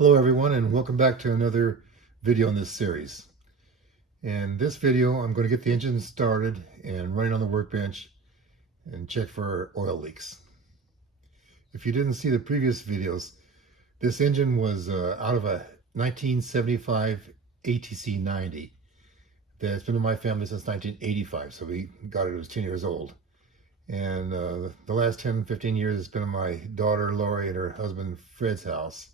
Hello everyone, and welcome back to another video in this series. In this video I'm going to get the engine started and running on the workbench and check for oil leaks. If you didn't see the previous videos, this engine was out of a 1975 ATC90 that's been in my family since 1985, so we got it when it was 10 years old. And the last 10-15 years it's been in my daughter Lori and her husband Fred's house.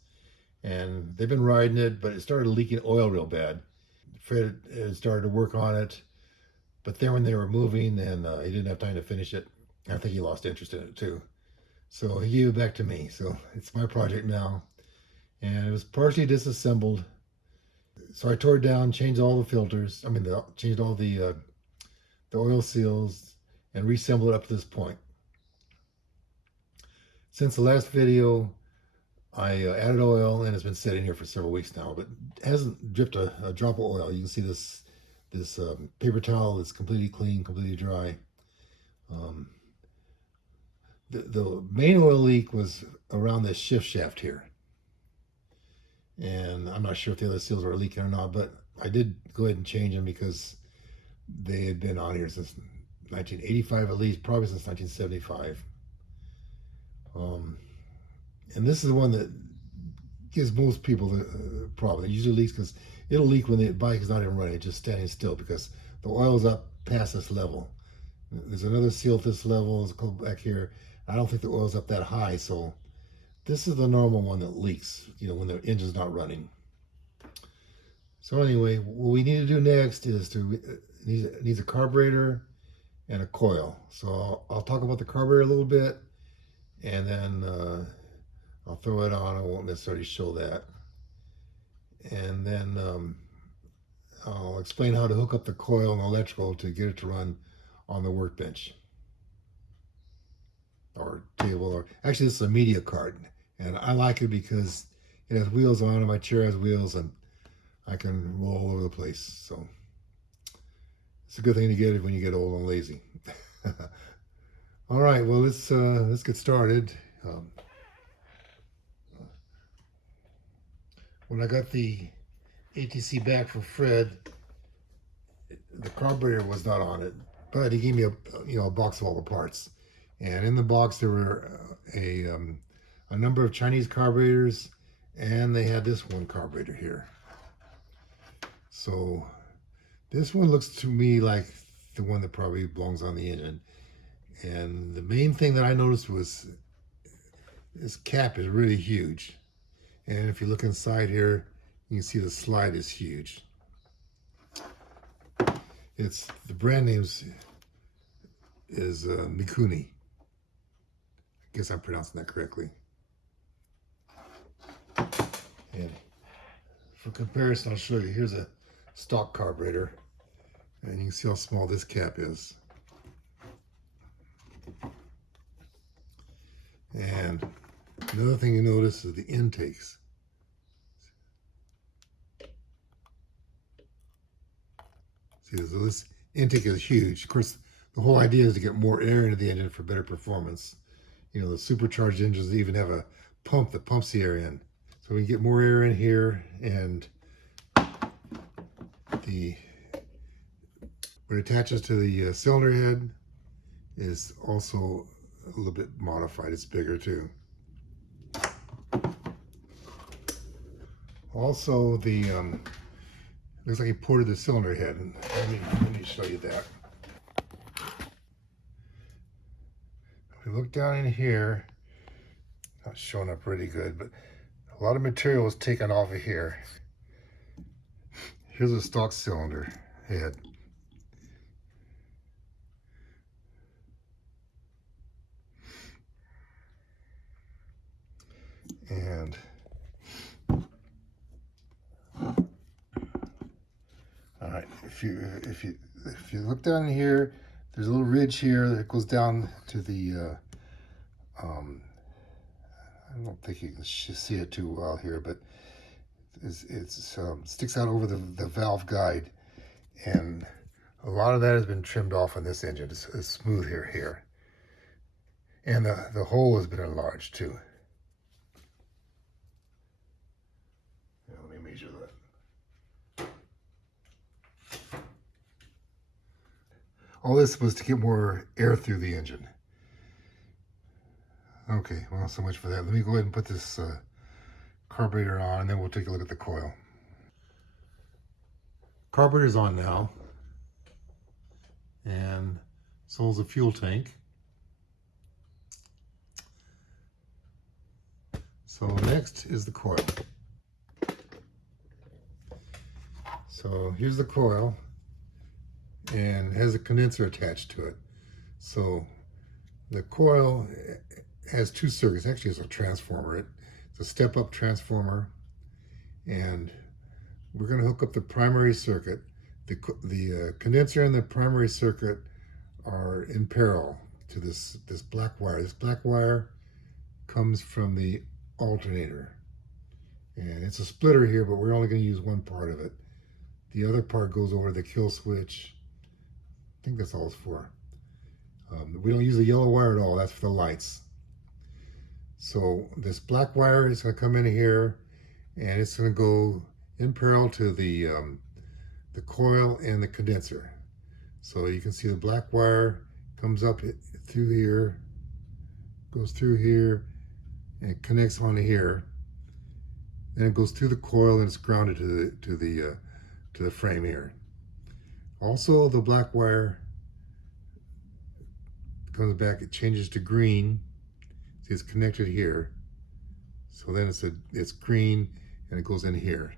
And they've been riding it, but it started leaking oil real bad. Fred had started to work on it, but then when they were moving and he didn't have time to finish it, I think he lost interest in it too. So he gave it back to me. So it's my project now. And it was partially disassembled. So I tore it down, changed all the filters. Changed all the oil seals and reassembled it up to this point. Since the last video, I added oil and it's been sitting here for several weeks now, but it hasn't dripped a drop of oil. You can see this paper towel is completely clean, completely dry. The main oil leak was around this shift shaft here. And I'm not sure if the other seals were leaking or not, but I did go ahead and change them because they had been on here since 1985 at least, probably since 1975. And this is the one that gives most people the problem. It usually leaks because it'll leak when the bike is not even running, it's just standing still because the oil is up past this level. There's another seal at this level, there's a couple back here. I don't think the oil's up that high, so this is the normal one that leaks, when the engine's not running. So anyway, what we need to do next is it needs a carburetor and a coil. So I'll talk about the carburetor a little bit, and then I'll throw it on. I won't necessarily show that. And then I'll explain how to hook up the coil and electrical to get it to run on the workbench or table. Or actually, this is a media cart, and I like it because it has wheels on it. My chair has wheels, and I can roll all over the place. So it's a good thing to get it when you get old and lazy. All right, well let's get started. When I got the ATC back from Fred, the carburetor was not on it, but he gave me a box of all the parts. And in the box there were a number of Chinese carburetors, and they had this one carburetor here. So this one looks to me like the one that probably belongs on the engine. And the main thing that I noticed was this cap is really huge. And if you look inside here, you can see the slide is huge. The brand name is Mikuni. I guess I'm pronouncing that correctly. And for comparison, I'll show you. Here's a stock carburetor, and you can see how small this cap is. And another thing you notice is the intakes. See, so this intake is huge. Of course, the whole idea is to get more air into the engine for better performance. The supercharged engines even have a pump that pumps the air in. So we get more air in here, and what attaches to the cylinder head is also a little bit modified. It's bigger too. Also, looks like he ported the cylinder head. And let me show you that. If we look down in here, not showing up pretty good, but a lot of material was taken off of here. Here's a stock cylinder head. And all right, if you look down in here, there's a little ridge here that goes down to the I don't think you can see it too well here, but it sticks out over the valve guide, and a lot of that has been trimmed off on this engine. It's smooth here, and the hole has been enlarged too. All this was to get more air through the engine. Okay, well, so much for that. Let me go ahead and put this carburetor on, and then we'll take a look at the coil. Carburetor's on now, and so is the fuel tank. So next is the coil. So here's the coil, and it has a condenser attached to it. So the coil has two circuits. Actually, it's a transformer. It's a step-up transformer, and we're going to hook up the primary circuit. The condenser and the primary circuit are in parallel to this black wire. This black wire comes from the alternator, and it's a splitter here, but we're only going to use one part of it. The other part goes over the kill switch. I think that's all it's for. We don't use the yellow wire at all. That's for the lights. So this black wire is going to come in here, and it's going to go in parallel to the coil and the condenser. So you can see the black wire comes up through here, goes through here, and it connects onto here. Then it goes through the coil, and it's grounded to the frame here. Also, the black wire comes back. It changes to green. See, it's connected here. So then it's green, and it goes in here,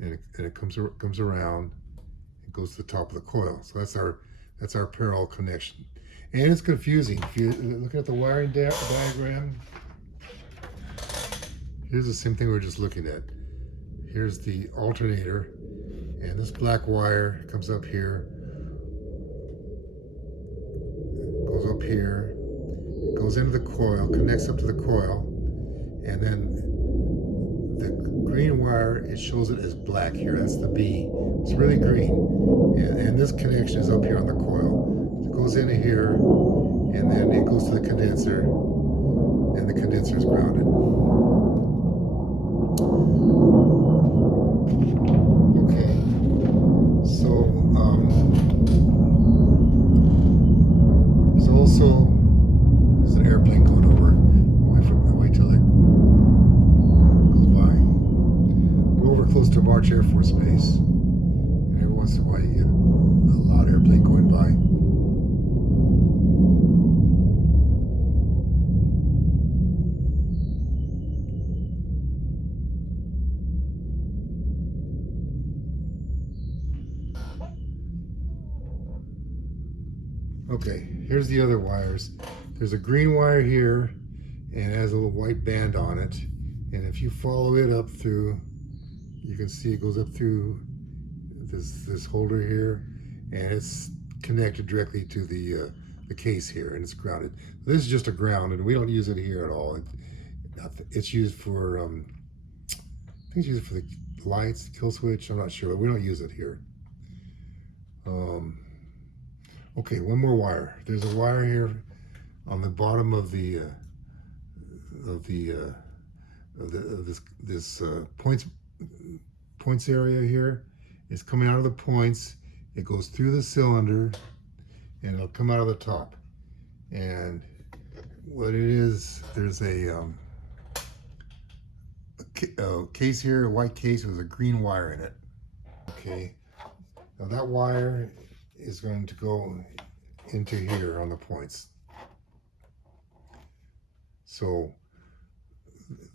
and it comes around. It goes to the top of the coil. So that's our parallel connection. And it's confusing. If you look at the wiring diagram, here's the same thing we were just looking at. Here's the alternator, and this black wire comes up here, goes up here, goes into the coil, connects up to the coil, and then the green wire, it shows it as black here. That's the B. It's really green. And this connection is up here on the coil. So it goes into here, and then it goes to the condenser, and the condenser is grounded. Okay, so there's an airplane going over. Wait till it goes by. We're over close to March Air Force Base, and every once in a while you get a loud airplane going by. Okay, here's the other wires. There's a green wire here, and it has a little white band on it. And if you follow it up through, you can see it goes up through this holder here, and it's connected directly to the case here, and it's grounded. This is just a ground, and we don't use it here at all. It's used for, I think it's used for the lights, the kill switch. I'm not sure, but we don't use it here. Okay, one more wire. There's a wire here on the bottom of this points area here. It's coming out of the points. It goes through the cylinder, and it'll come out of the top. And what it is, there's a case here, a white case with a green wire in it. Okay, now that wire is going to go into here on the points. So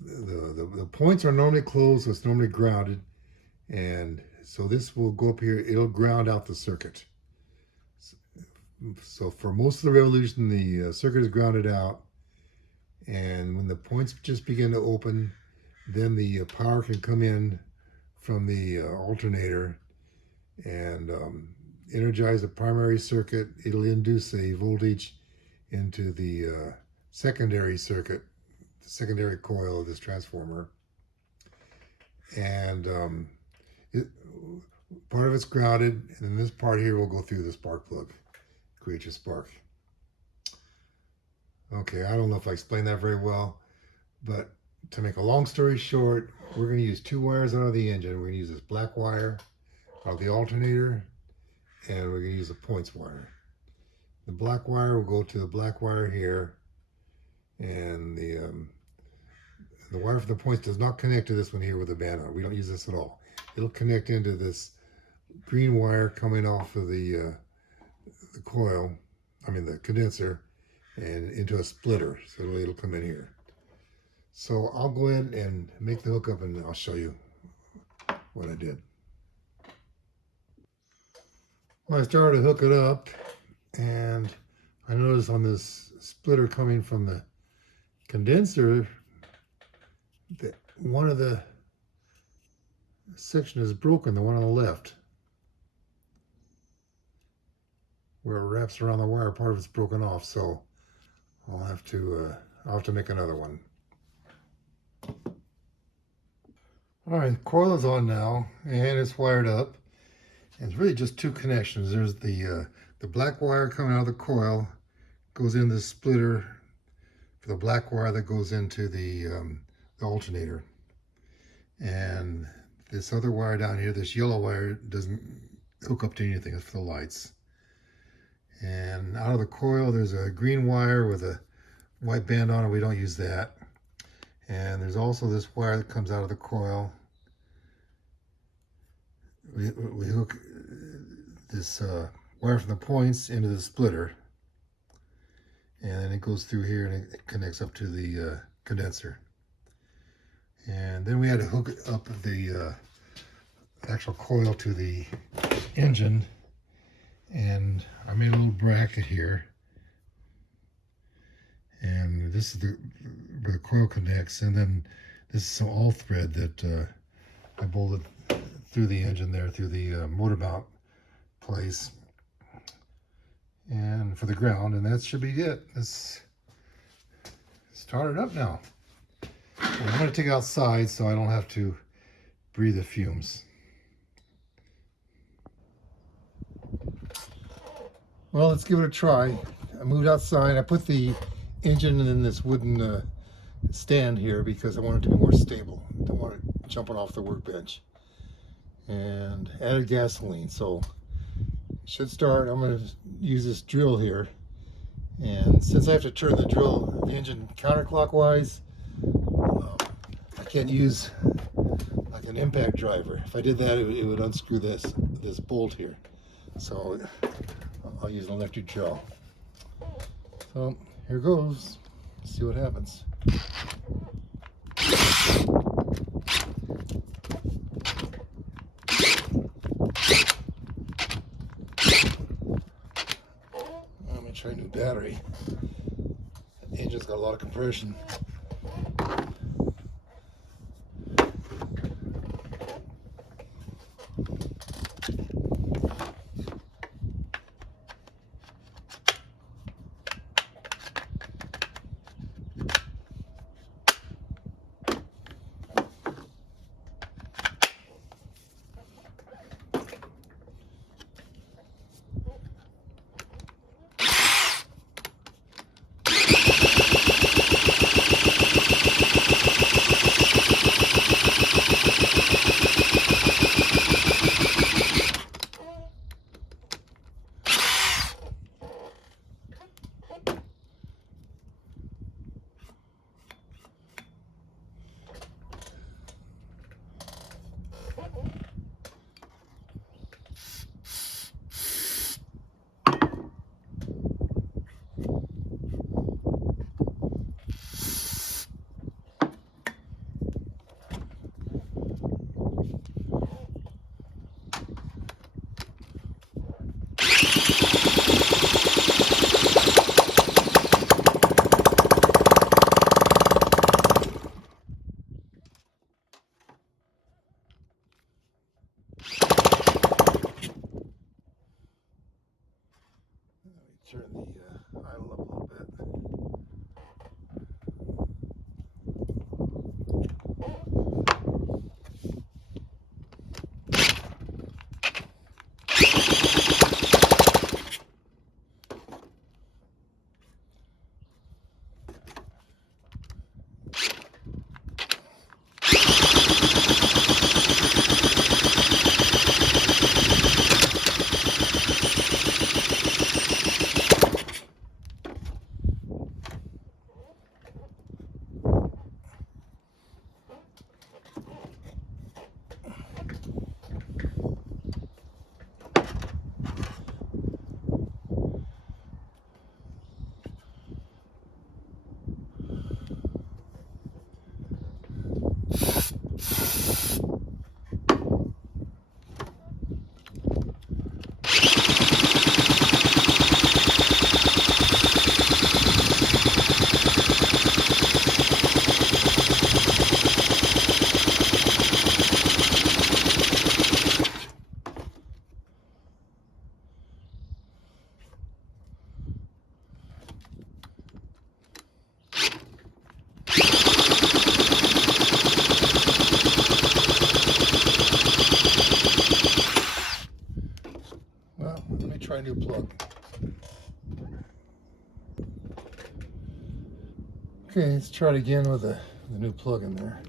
the points are normally closed, so it's normally grounded, and so this will go up here. It'll ground out the circuit. So for most of the revolution, the circuit is grounded out, and when the points just begin to open, then the power can come in from the alternator and energize the primary circuit. It'll induce a voltage into the secondary circuit, the secondary coil of this transformer. And part of it's grounded, and then this part here will go through the spark plug, create your spark. Okay, I don't know if I explained that very well, but to make a long story short, we're going to use two wires out of the engine. We're going to use this black wire out of the alternator and we're going to use a points wire. The black wire will go to the black wire here, and the wire for the points does not connect to this one here with a band on it. We don't use this at all. It'll connect into this green wire coming off of the coil, the condenser, and into a splitter, so it'll come in here. So I'll go ahead and make the hookup, and I'll show you what I did. Well, I started to hook it up, and I noticed on this splitter coming from the condenser that one of the section is broken, the one on the left, where it wraps around the wire. Part of it's broken off, so I'll have to make another one. All right, the coil is on now, and it's wired up. And it's really just two connections. There's the black wire coming out of the coil, goes into the splitter for the black wire that goes into the alternator. And this other wire down here, this yellow wire, doesn't hook up to anything. It's for the lights. And out of the coil, there's a green wire with a white band on it. We don't use that. And there's also this wire that comes out of the coil. We hook this wire from the points into the splitter, and then it goes through here and it connects up to the condenser. And then we had to hook up the actual coil to the engine, and I made a little bracket here, and this is where the coil connects, and then this is some all thread that I bolted through the engine there, through the motor mount place, and for the ground, and that should be it. Let's start it up now. And I'm going to take it outside so I don't have to breathe the fumes. Well, let's give it a try. I moved outside. I put the engine in this wooden stand here because I want it to be more stable. I don't want it jumping off the workbench. And added gasoline, so it should start. I'm going to use this drill here, and since I have to turn the engine counterclockwise, I can't use like an impact driver. If I did that, it would unscrew this bolt here, so I'll use an electric drill. So here goes. Let's see what happens. Try a new battery. The engine's got a lot of compression. Okay, let's try it again with the new plug in there.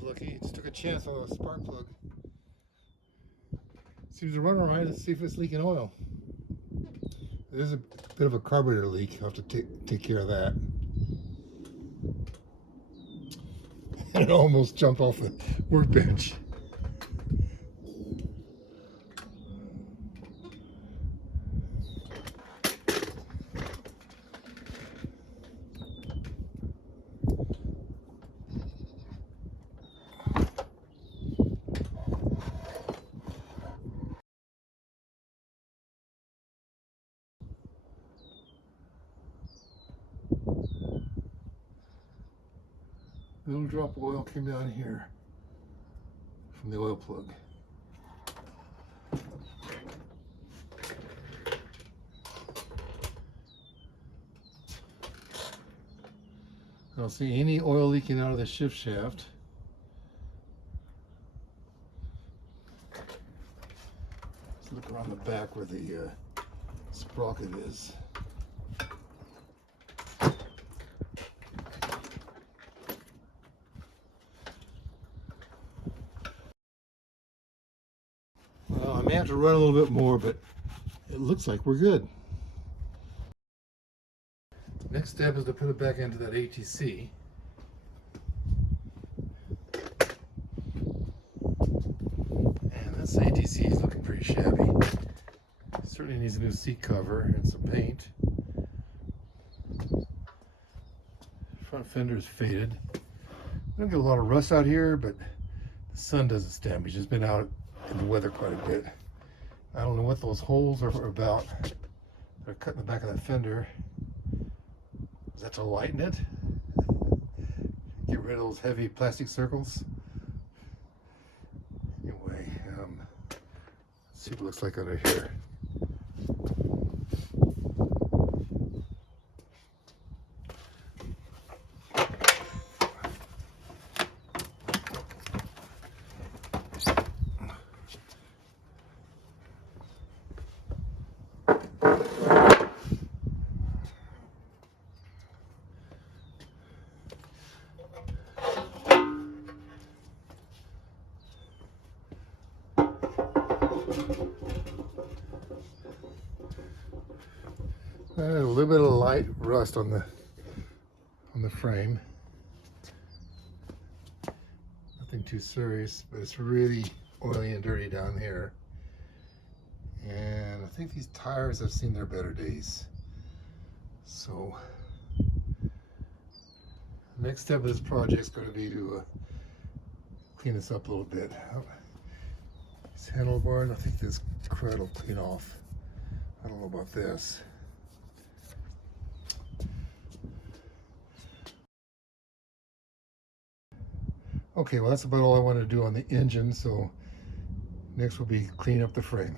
Lucky, just took a chance on a spark plug. Seems to run all right. Let's see if it's leaking oil. There's a bit of a carburetor leak. I'll have to take care of that. And it almost jumped off the workbench. A little drop of oil came down here from the oil plug. I don't see any oil leaking out of the shift shaft. Let's look around the back where the sprocket is. Well, I may have to run a little bit more, but it looks like we're good. Next step is to put it back into that ATC. And this ATC is looking pretty shabby. Certainly needs a new seat cover and some paint. Front fender is faded. We don't get a lot of rust out here, but the sun does its damage. It's been out in the weather quite a bit. I don't know what those holes are about. They're cut in the back of that fender. Is that to lighten it? Get rid of those heavy plastic circles? Anyway, let's see what it looks like under here. A little bit of light rust on the frame. Nothing too serious, but it's really oily and dirty down here. And I think these tires have seen their better days. So the next step of this project is going to be to clean this up a little bit. This handlebar, I think this crud will clean off. I don't know about this. Okay, well that's about all I want to do on the engine, so next will be clean up the frame.